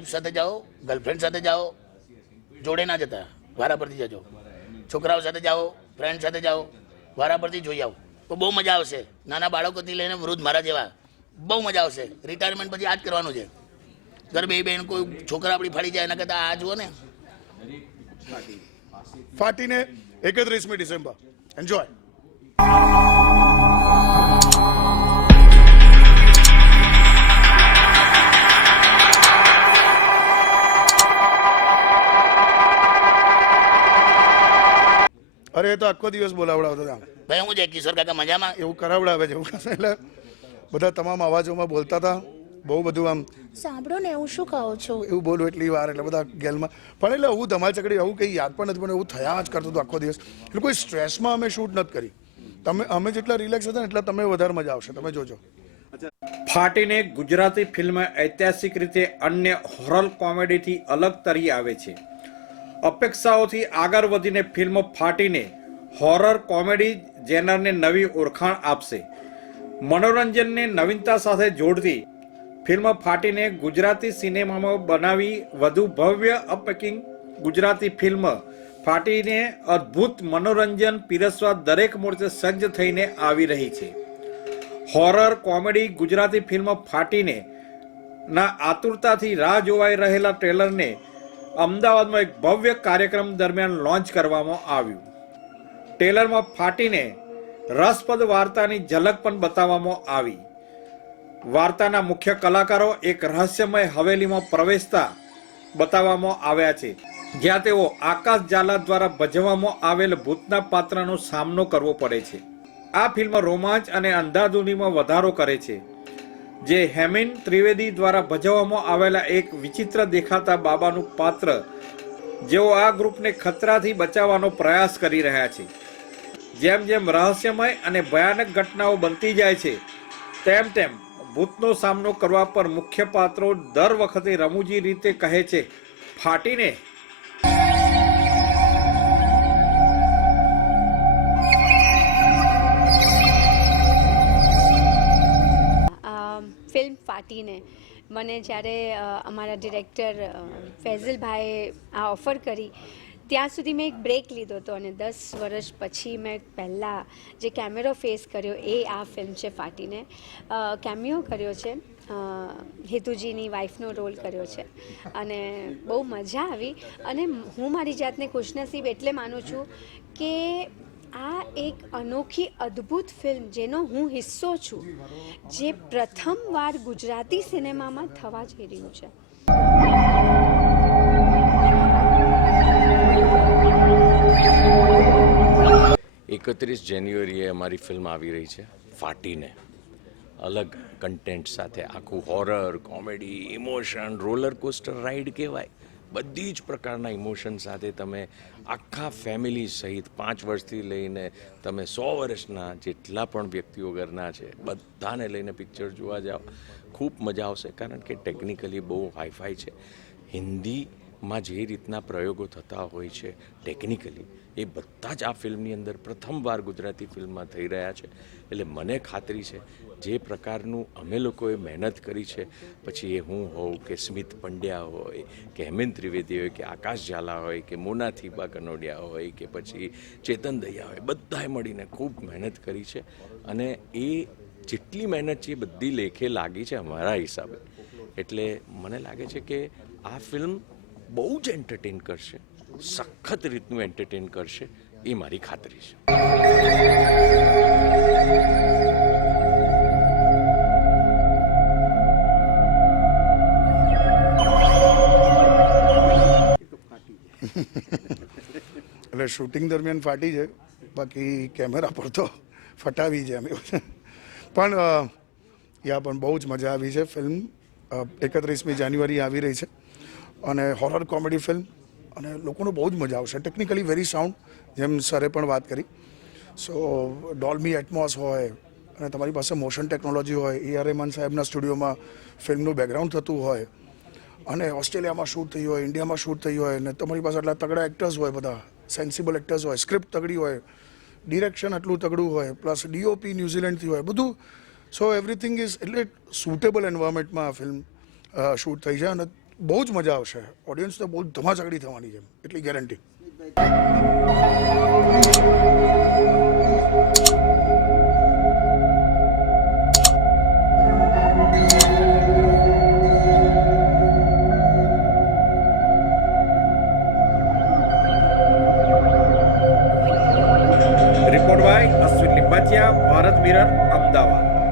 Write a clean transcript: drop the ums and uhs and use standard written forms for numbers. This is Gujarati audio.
વાઈફ સાથે જાઓ, ગર્લફ્રેન્ડ સાથે જાઓ, જોડે ના જતા, વારા પરથી જજો. છોકરાઓ સાથે જાઓ, ફ્રેન્ડ સાથે જાઓ, વારા પરથી જોઈ આવો તો બહુ મજા આવશે. નાના બાળકોથી લઈને વૃદ્ધ મારા જેવા બહુ મજા આવશે. રિટાયરમેન્ટ પછી આ જ કરવાનું છે. ઘર બે બેન કોઈ છોકરા આપણી ફાડી જાય એના કરતાં આ જુઓ ને. ફાટીને 31મી ડિસેમ્બર. એન્જોય. અરે તો આખો દિવસ બોલાવડાવતો હતા ભાઈ. હું છે કિશોર કાકા મજામાં? એવું કરાવડાવે છે એવું એટલે બધા તમામ અવાજોમાં બોલતા હતા. બહુ બધું આમ સાંભળો ને હું શું કહું છું, એવું બોલું એટલી વાર એટલે બધા ગેલમાં પણ એટલે હું ધમાલ ચકડી આવું કંઈ યાદ પણ નથી, પણ એવું થયા જ કરતું હતું આખો દિવસ. એટલે કોઈ સ્ટ્રેસમાં અમે શૂટ નથી કરી. અમે જેટલા રિલેક્સ હતા ને એટલા તમે વધારે મજા આવશે, તમે જોજો. ફાટીને ગુજરાતી ફિલ્મ ઐતિહાસિક રીતે અન્ય હોરર કોમેડીથી અલગ તરી આવે છે. અપેક્ષાઓથી આગળ વધીને ફિલ્મ ફાટીને હોરર કોમેડી જેનરને નવી ઓળખાણ આપશે. મનોરંજનને નવીનતા સાથે જોડતી ફિલ્મ ફાટીને ગુજરાતી સિનેમામાં બનાવી વધુ ભવ્ય અપેકિંગ ગુજરાતી ફિલ્મ ફાટીને અદ્ભુત મનોરંજન પીરસવા દરેક મોરચે સજ્જ થઈને આવી રહી છે. હોરર કોમેડી ગુજરાતી ફિલ્મ ફાટીને ના આતુરતાથી રાહ જોવાઈ રહેલા ટ્રેલરને અમદાવાદમાં એક ભવ્ય કાર્યક્રમ દરમિયાન લોન્ચ કરવામાં આવ્યું. ટ્રેલરમાં ફાટીને રસપ્રદ વાર્તાની ઝલક પણ બતાવવામાં આવી. વાર્તાના મુખ્ય કલાકારો એક રહસ્યમય હવેલીમાં પ્રવેશતા બતાવવામાં આવ્યા છે, જ્યાં તેઓ આકાશ ઝાલા દ્વારા ભજવવામાં આવેલ ભૂતના પાત્રનો સામનો કરવો પડે છે. આ ફિલ્મ રોમાંચ અને અંધાધૂંધીમાં વધારો કરે છે, જે હેમિન ત્રિવેદી દ્વારા ભજવવામાં આવેલા એક વિચિત્ર દેખાતા બાબાનું પાત્ર, જેઓ આ ગ્રુપને ખતરાથી બચાવવાનો પ્રયાસ કરી રહ્યા છે. જેમ જેમ રહસ્યમય અને ભયાનક ઘટનાઓ બનતી જાય છે, તેમ તેમ ભૂતનો સામનો કરવા પર મુખ્ય પાત્રો દર વખતે રમૂજી રીતે કહે છે, ફાટીને. ફિલ્મ ફાટીને મને જ્યારે અમારા ડિરેક્ટર ફૈઝલભાઈએ આ ઓફર કરી ત્યાં સુધી મેં એક બ્રેક લીધો હતો અને 10 વર્ષ પછી મેં પહેલાં જે કેમેરો ફેસ કર્યો એ આ ફિલ્મ છે ફાટીને. કેમિયો કર્યો છે, હેતુજીની વાઈફનો રોલ કર્યો છે અને બહુ મજા આવી. અને હું મારી જાતને ખુશનસીબ એટલે માનું છું કે આ એક અનોખી અદ્ભુત ફિલ્મ જેનો હું હિસ્સો છું, જે પ્રથમવાર ગુજરાતી સિનેમામાં થવા જઈ રહ્યું છે. 31 જાન્યુઆરીએ અમારી ફિલ્મ આવી રહી છે ફાટીને. અલગ કન્ટેન્ટ સાથે આખું horror, comedy, emotion, roller coaster ride કહેવાય. બધી જ પ્રકારના ઇમોશન સાથે તમે આખા ફેમિલી સહિત 5 વર્ષથી લઈને તમે 100 વર્ષના જેટલા પણ વ્યક્તિઓ ઘરના છે બધાને લઈને પિક્ચર જોવા જાઓ. ખૂબ મજા આવશે, કારણ કે ટેકનિકલી બહુ હાઈફાઈ છે. હિન્દીમાં જે રીતના પ્રયોગો થતા હોય છે ટેકનિકલી, એ બધા જ આ ફિલ્મની અંદર પ્રથમવાર ગુજરાતી ફિલ્મમાં થઈ રહ્યા છે. એટલે મને ખાતરી છે જે પ્રકારનું અમે લોકોએ મહેનત કરી છે, પછી એ હું હોઉં કે સ્મિત પંડ્યા હોય કે હેમિન ત્રિવેદી હોય કે આકાશ ઝાલા હોય કે મોના થીબા કનોડિયા હોય કે પછી ચેતન દૈયા હોય, બધાએ મળીને ખૂબ મહેનત કરી છે. અને એ જેટલી મહેનત છે એ બધી લેખે લાગી છે અમારા હિસાબે. એટલે મને લાગે છે કે આ ફિલ્મ બહુ જ એન્ટરટેન કરશે, સખત રીતનું એન્ટરટેન કરશે, એ મારી ખાતરી છે. એટલે શૂટિંગ દરમિયાન ફાટી છે, બાકી કેમેરા પર તો ફટાવી છે એમ એવું છે. પણ યા પણ બહુ જ મજા આવી છે. ફિલ્મ 31મી જાન્યુઆરી આવી રહી છે અને હોરર કોમેડી ફિલ્મ, અને લોકોને બહુ જ મજા આવશે. ટેકનિકલી વેરી સાઉન્ડ, જેમ સરે પણ વાત કરી. સો ડોલ્બી એટમોસ હોય અને તમારી પાસે મોશન ટેકનોલોજી હોય, A.R. રહેમાન સાહેબના સ્ટુડિયોમાં ફિલ્મનું બેકગ્રાઉન્ડ થતું હોય, અને ઓસ્ટ્રેલિયામાં શૂટ થઈ હોય, ઇન્ડિયામાં શૂટ થઈ હોય, અને તમારી પાસે આટલા તગડા એક્ટર્સ હોય, બધા સેન્સિબલ એક્ટર્સ હોય, સ્ક્રિપ્ટ તગડી હોય, ડિરેક્શન આટલું તગડું હોય, પ્લસ DOP ન્યૂઝીલેન્ડથી હોય, બધું. સો એવરીથિંગ ઇઝ એટલે સુટેબલ એન્વાયરમેન્ટમાં આ ફિલ્મ શૂટ થઈ છે અને બહુ જ મજા આવશે. ઓડિયન્સને બહુ ધમાચકડી થવાની છે એટલી guarantee. Report by Ashwin Limbachiya, Bharat mirror, Ahmedabad.